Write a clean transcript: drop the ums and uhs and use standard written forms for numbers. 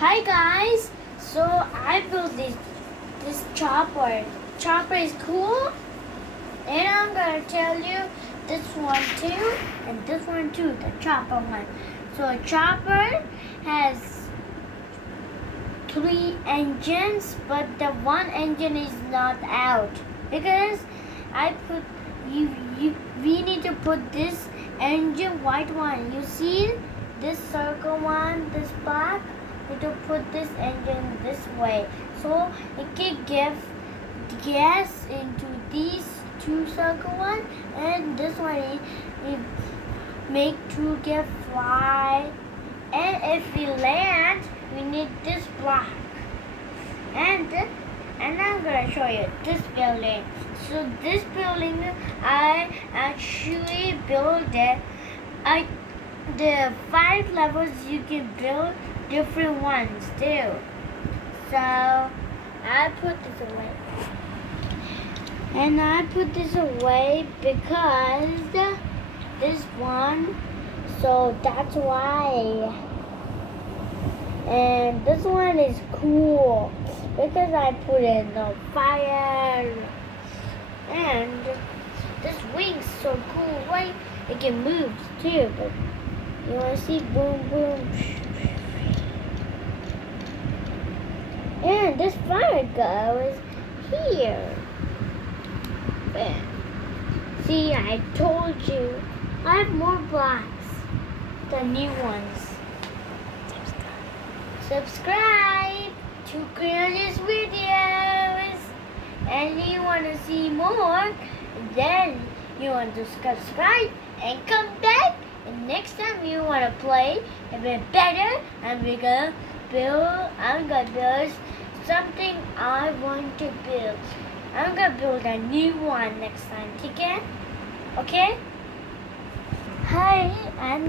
Hi guys, so I built this chopper. Chopper is cool, and I'm gonna tell you this one too, and this one too, the chopper one. So a chopper has 3 engines, but the one engine is not out because I put we need to put this engine white one. You see this circle one, this black. We need to put this engine this way so it can give gas into these 2 circle one, and this one it make to get fly. And if we land, we need this block. And I'm gonna show you this building. So this building, I actually built it. The 5 levels you can build different ones too. So I put this away. And I put this away because this one, so that's why. And this one is cool because I put in the fire. And this wing's so cool, right? It can move too, but you wanna see boom boom. And this fire goes here. There. See, I told you. I have more blocks, the new ones. Subscribe to Kriyaansh's videos. And you want to see more, then you want to subscribe and come back. And next time you want to play a bit better, I'm gonna build something I want to build. I'm gonna build a new one next time, okay? Okay? Hi, I'm